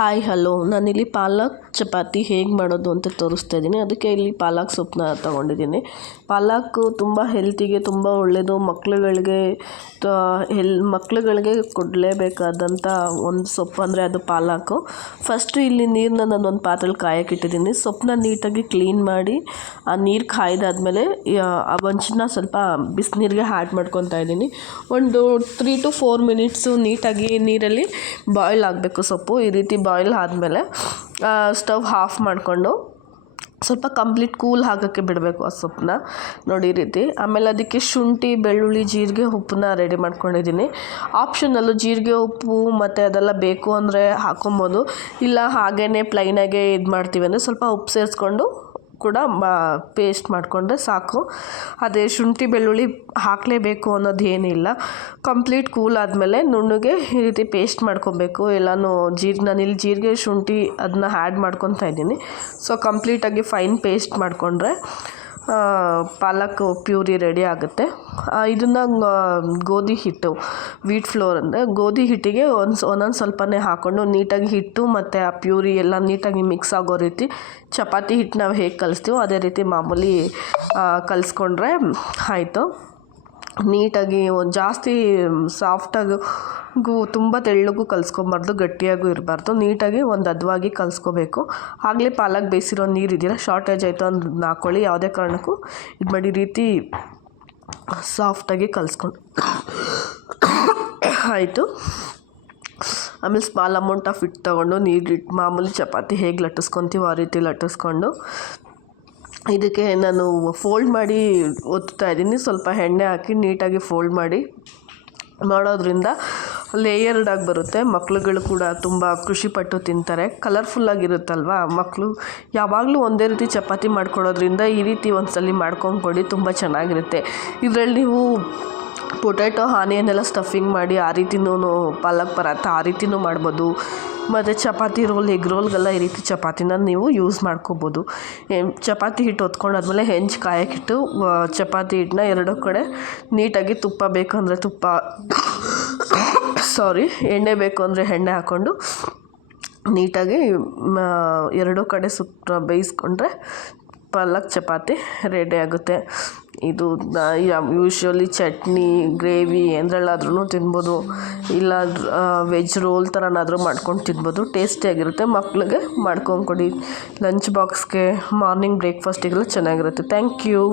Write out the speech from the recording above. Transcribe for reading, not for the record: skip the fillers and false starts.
Hi hello ನಾನಿಲ್ಲಿ ಪಾಲಕ್ ಚಪಾತಿ ಹೇಗೆ ಮಾಡೋದು ಅಂತ ತೋರಿಸ್ತಾ ಇದ್ದೀನಿ. ಅದಕ್ಕೆ ಇಲ್ಲಿ ಪಾಲಕ್ ಸೊಪ್ಪನ್ನ ತೊಗೊಂಡಿದ್ದೀನಿ. ಪಾಲಕ್ಕು ತುಂಬ ಹೆಲ್ತಿಗೆ ತುಂಬ ಒಳ್ಳೆಯದು. ಮಕ್ಳುಗಳಿಗೆ ಕೊಡಲೇಬೇಕಾದಂಥ ಒಂದು ಸೊಪ್ಪು ಅಂದರೆ ಅದು ಪಾಲಕ್ಕು. ಫಸ್ಟು ಇಲ್ಲಿ ನೀರನ್ನ ನಾನೊಂದು ಪಾತ್ರೆಯಲ್ಲಿ ಕಾಯಕ್ಕಿಟ್ಟಿದ್ದೀನಿ. ಸೊಪ್ಪನ್ನ ನೀಟಾಗಿ ಕ್ಲೀನ್ ಮಾಡಿ ಆ ನೀರು ಕಾಯ್ದಾದ್ಮೇಲೆ ಆ ಒಂಚನ್ನ ಸ್ವಲ್ಪ ಬಿಸಿನೀರಿಗೆ ಆ್ಯಡ್ ಮಾಡ್ಕೊತಾ ಇದ್ದೀನಿ. ಒಂದು 3 to 4 ಮಿನಿಟ್ಸು ನೀಟಾಗಿ ನೀರಲ್ಲಿ ಬಾಯ್ಲ್ ಆಗಬೇಕು ಸೊಪ್ಪು. ಈ ರೀತಿ ಬಾಯ್ಲ್ ಆದಮೇಲೆ ಸ್ಟವ್ ಆಫ್ ಮಾಡಿಕೊಂಡು ಸ್ವಲ್ಪ ಕಂಪ್ಲೀಟ್ ಕೂಲ್ ಆಗೋಕ್ಕೆ ಬಿಡಬೇಕು ಆ ಸೊಪ್ಪನ್ನ. ನೋಡಿ ಈ ರೀತಿ. ಆಮೇಲೆ ಅದಕ್ಕೆ ಶುಂಠಿ, ಬೆಳ್ಳುಳ್ಳಿ, ಜೀರಿಗೆ, ಉಪ್ಪನ್ನ ರೆಡಿ ಮಾಡ್ಕೊಂಡಿದ್ದೀನಿ. ಆಪ್ಷನಲ್ಲು ಜೀರಿಗೆ, ಉಪ್ಪು ಮತ್ತು ಅದೆಲ್ಲ ಬೇಕು ಅಂದರೆ ಹಾಕೊಬೋದು. ಇಲ್ಲ ಹಾಗೇ ಪ್ಲೈನಾಗೆ ಇದು ಮಾಡ್ತೀವಿ ಅಂದರೆ ಸ್ವಲ್ಪ ಉಪ್ಪು ಸೇರಿಸ್ಕೊಂಡು ಕೂಡ ಪೇಸ್ಟ್ ಮಾಡಿಕೊಂಡ್ರೆ ಸಾಕು. ಅದೇ ಶುಂಠಿ ಬೆಳ್ಳುಳ್ಳಿ ಹಾಕಲೇಬೇಕು ಅನ್ನೋದು ಏನಿಲ್ಲ. ಕಂಪ್ಲೀಟ್ ಕೂಲ್ ಆದಮೇಲೆ ನುಣ್ಣಗೆ ಈ ರೀತಿ ಪೇಸ್ಟ್ ಮಾಡ್ಕೊಬೇಕು. ಎಲ್ಲನೂ ನಾನಿಲ್ಲಿ ಜೀರಿಗೆ, ಶುಂಠಿ ಅದನ್ನ ಆ್ಯಡ್ ಮಾಡ್ಕೊತಾ ಇದ್ದೀನಿ. ಸೊ ಕಂಪ್ಲೀಟಾಗಿ ಫೈನ್ ಪೇಸ್ಟ್ ಮಾಡಿಕೊಂಡ್ರೆ ಪಾಲಕ್ ಪ್ಯೂರಿ ರೆಡಿ ಆಗುತ್ತೆ. ಇದನ್ನು ಗೋಧಿ ಹಿಟ್ಟು, ವೀಟ್ ಫ್ಲೋರ್ ಅಂದರೆ ಗೋಧಿ ಹಿಟ್ಟಿಗೆ ಒಂದೊಂದು ಸ್ವಲ್ಪನೇ ಹಾಕ್ಕೊಂಡು ನೀಟಾಗಿ ಹಿಟ್ಟು ಮತ್ತು ಆ ಪ್ಯೂರಿ ಎಲ್ಲ ನೀಟಾಗಿ ಮಿಕ್ಸ್ ಆಗೋ ರೀತಿ ಚಪಾತಿ ಹಿಟ್ಟು ನಾವು ಹೇಗೆ ಕಲಿಸ್ತೀವೋ ಅದೇ ರೀತಿ ಮಾಮೂಲಿ ಕಲಿಸ್ಕೊಂಡ್ರೆ ಆಯಿತು. ನೀಟಾಗಿ ಜಾಸ್ತಿ ಸಾಫ್ಟಾಗೂ ತುಂಬ ತೆಳ್ಳಗೂ ಕಲಿಸ್ಕೊಬಾರ್ದು, ಗಟ್ಟಿಯಾಗೂ ಇರಬಾರ್ದು. ನೀಟಾಗಿ ಒಂದು ಹದವಾಗಿ ಕಲಿಸ್ಕೋಬೇಕು. ಆಗಲೇ ಪಾಲಕ್ ಬೇಯಿಸಿರೋ ನೀರು ಇದೆಯಲ್ಲ, ಶಾರ್ಟೇಜ್ ಆಯಿತು ಅಂದ್ರೆ ಹಾಕ್ಕೊಳ್ಳಿ. ಯಾವುದೇ ಕಾರಣಕ್ಕೂ ಇದು ಮಾಡಿ ರೀತಿ ಸಾಫ್ಟಾಗಿ ಕಲಿಸ್ಕೊಂಡು ಆಯಿತು. ಆಮೇಲೆ ಸ್ಮಾಲ್ ಅಮೌಂಟ್ ಆಫ್ ಹಿಟ್ಟು ತೊಗೊಂಡು ನೀರಿಟ್ಟು ಮಾಮೂಲಿ ಚಪಾತಿ ಹೇಗೆ ಲಟ್ಟಿಸ್ಕೊತೀವೋ ಆ ರೀತಿ ಲಟ್ಟಿಸ್ಕೊಂಡು ಇದಕ್ಕೆ ನಾನು ಫೋಲ್ಡ್ ಮಾಡಿ ಒತ್ತಾ ಇದ್ದೀನಿ. ಸ್ವಲ್ಪ ಎಣ್ಣೆ ಹಾಕಿ ನೀಟಾಗಿ ಫೋಲ್ಡ್ ಮಾಡಿ ಮಾಡೋದ್ರಿಂದ ಲೇಯರ್ಡಾಗಿ ಬರುತ್ತೆ. ಮಕ್ಳುಗಳು ಕೂಡ ತುಂಬ ಖುಷಿಪಟ್ಟು ತಿಂತಾರೆ. ಕಲರ್ಫುಲ್ಲಾಗಿರುತ್ತಲ್ವ, ಮಕ್ಕಳು ಯಾವಾಗಲೂ ಒಂದೇ ರೀತಿ ಚಪಾತಿ ಮಾಡ್ಕೊಡೋದ್ರಿಂದ ಈ ರೀತಿ ಒಂದ್ಸಲ ಮಾಡ್ಕೊಂಡ್ಕೊಡಿ, ತುಂಬ ಚೆನ್ನಾಗಿರುತ್ತೆ. ಇದರಲ್ಲಿ ನೀವು ಪೊಟ್ಯಾಟೊ, ಆನಿಯನ್ ಎಲ್ಲ ಸ್ಟಫಿಂಗ್ ಮಾಡಿ ಆ ರೀತಿನೂ ಪಾಲಕ್ ಪರಾಟ ಆ ರೀತಿನೂ ಮಾಡ್ಬೋದು. ಮತ್ತು ಚಪಾತಿ ರೋಲ್, ಎಗ್ ರೋಲ್ಗೆಲ್ಲ ಈ ರೀತಿ ಚಪಾತಿನ ನೀವು ಯೂಸ್ ಮಾಡ್ಕೋಬೋದು. ಚಪಾತಿ ಹಿಟ್ಟು ಹೊತ್ಕೊಂಡಾದ್ಮೇಲೆ ಹೆಂಚು ಕಾಯಕ್ಕಿಟ್ಟು ಚಪಾತಿ ಹಿಟ್ಟನ್ನ ಎರಡೂ ಕಡೆ ನೀಟಾಗಿ ತುಪ್ಪ ಬೇಕು ಅಂದರೆ ತುಪ್ಪ, ಎಣ್ಣೆ ಬೇಕು ಅಂದರೆ ಎಣ್ಣೆ ಹಾಕ್ಕೊಂಡು ನೀಟಾಗಿ ಎರಡೂ ಕಡೆ ಬೇಯಿಸ್ಕೊಂಡ್ರೆ ಪಾಲಕ್ ಚಪಾತಿ ರೆಡಿ ಆಗುತ್ತೆ. ಇದು ಯೂಶ್ವಲಿ ಚಟ್ನಿ, ಗ್ರೇವಿ ಏನರಲ್ಲಾದ್ರೂ ತಿನ್ಬೋದು. ಇಲ್ಲ ವೆಜ್ ರೋಲ್ ಥರನಾದರೂ ಮಾಡ್ಕೊಂಡು ತಿನ್ಬೋದು. ಟೇಸ್ಟಿಯಾಗಿರುತ್ತೆ. ಮಕ್ಳಿಗೆ ಮಾಡ್ಕೊಂಡು ಕೊಡಿ. ಲಂಚ್ ಬಾಕ್ಸ್ಗೆ, ಮಾರ್ನಿಂಗ್ ಬ್ರೇಕ್ಫಾಸ್ಟಿಗೆಲ್ಲ ಚೆನ್ನಾಗಿರುತ್ತೆ. Thank you.